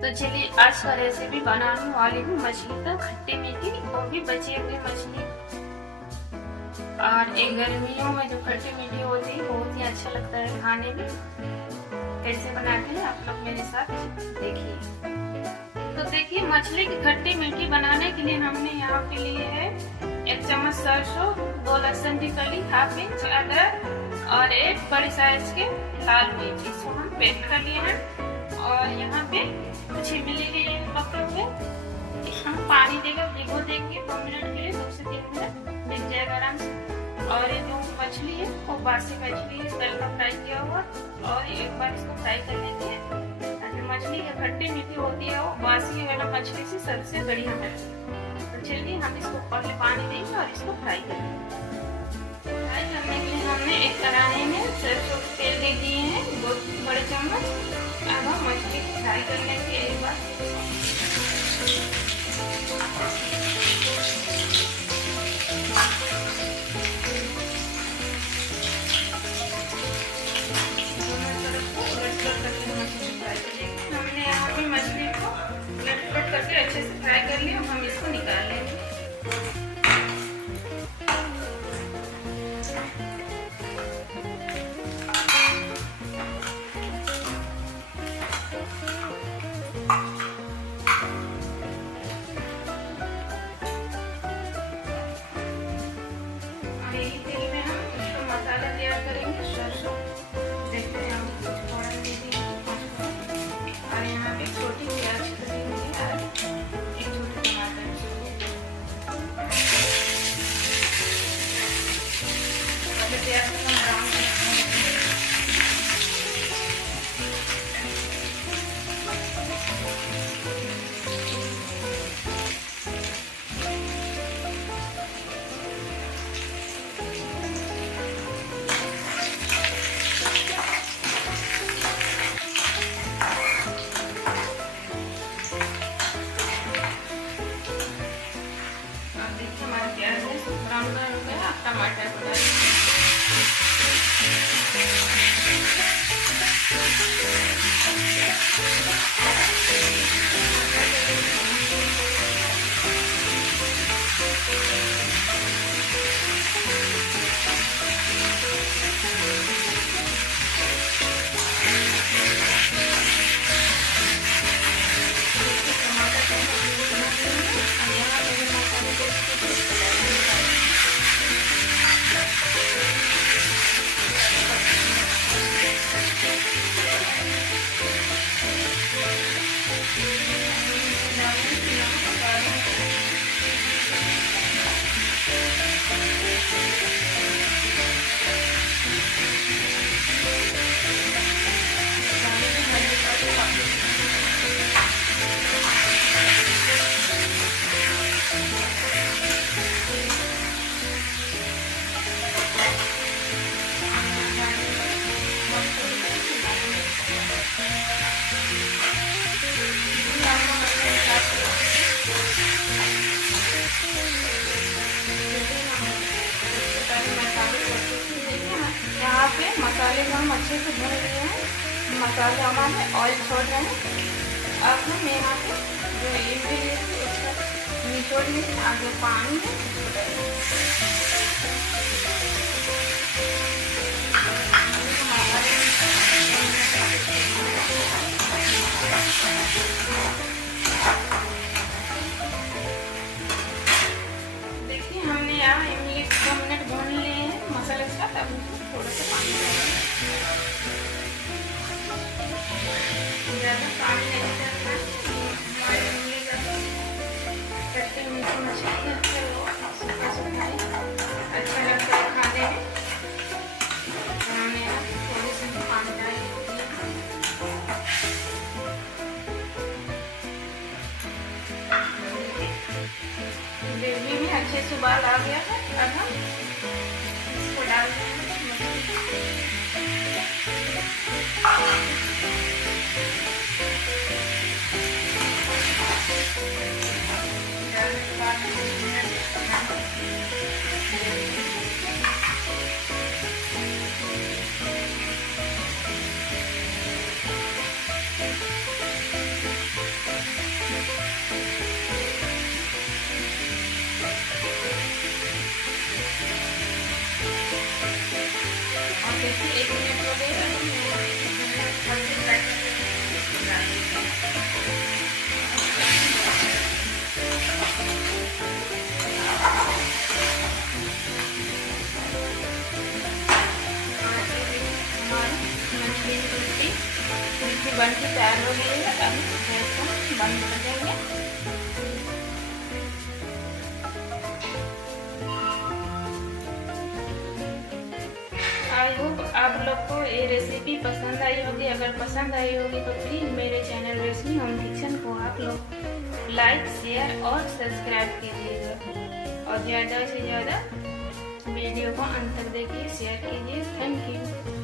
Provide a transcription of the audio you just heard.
तो चलिए आज का रेसिपी बनाने वाली हूँ मछली का खट्टी मीठी, वो भी बची हुई मछली। और एक गर्मियों में जो खट्टी मीठी होती है बहुत ही अच्छा लगता है खाने में। कैसे बनाते हैं आप लोग मेरे साथ देखिए। तो देखिए मछली की खट्टी मीठी बनाने के लिए हमने यहाँ पे लिए है 1 चम्मच सरसों, 2 लहसुन की कली, हाफ इंच अदरक और एक बड़ी साइज के लाल मिर्च, इसको हम पेस्ट कर लिए हैं। और यहाँ पे कुछ मिलेंगे ये पके हुए, हम पानी देकर भिगो देंगे 2 मिनट के लिए, 2 से 3 मिनट मिल जाएगा आराम से। और ये जो मछली है वो बासी मछली है, तल का फ्राई किया हुआ, और एक बार इसको फ्राई कर लेते हैं ताकि मछली की खट्टी मीठी होती है वो बासी वाला मछली से सबसे बढ़िया है। तो चलिए हम इसको पहले पानी देंगे और इसको फ्राई करेंगे। फ्राई करने के लिए हमने एक कढ़ाई में सरसों के तेल दे दिए हैं 2 बड़े चम्मच। अब हम मछली को फ्राई कर लेंगे एक बार। दोनों तरफ को उलट-पलट करके मछली फ्राई कर लेंगे। हमने यहाँ पे मछली को उलट-पलट करके अच्छे से फ्राई कर लिया। हम इसको निकाल लेंगे। यही तेल में हम इसका मसाला तैयार करेंगे। सरसों देखते हैं हम कुछ फोड़न दे देंगे और यहाँ पे छोटी प्याज कटी हुई है और एक छोटा टमाटर। पहले प्याज को हम ब्राउन ब्राउन कलर हो गया। अब टमाटर को डालेंगे। यहाँ पे मसाले को हम अच्छे से भून लिए हैं। मसाले हमारे ऑयल छोड़ रहे हैं। अब हम यहाँ पे जो इंग्रेडिएंट है उसका निचोड़ लिए आगे पानी है देखिए हमने यहाँ इमली 2 मिनट भून लिए हैं मसाले के साथ। अब थोड़ा सा पानी डालेंगे, ज़्यादा पानी नहीं डालना है। इमली का खट्टी मीठी मछली है वो सूखा सूखा अच्छा लगता है खाने में। हमने यहाँ थोड़ी सी पानी डाल ग्रेवी में अच्छे से उबाल आ गया है। अब हम इसको डाल देंगे डालने के बाद रेसिपी बन के तैयार हो गई है। अब गैस को बंद कर देंगे। आई होप आप लोग को ये रेसिपी पसंद आई होगी। अगर पसंद आई होगी तो प्लीज़ मेरे चैनल रेशमी होम किचन को आप लोग लाइक, शेयर और सब्सक्राइब कीजिएगा और ज़्यादा से ज़्यादा वीडियो को अंत तक देखिए, शेयर कीजिए। Thank you.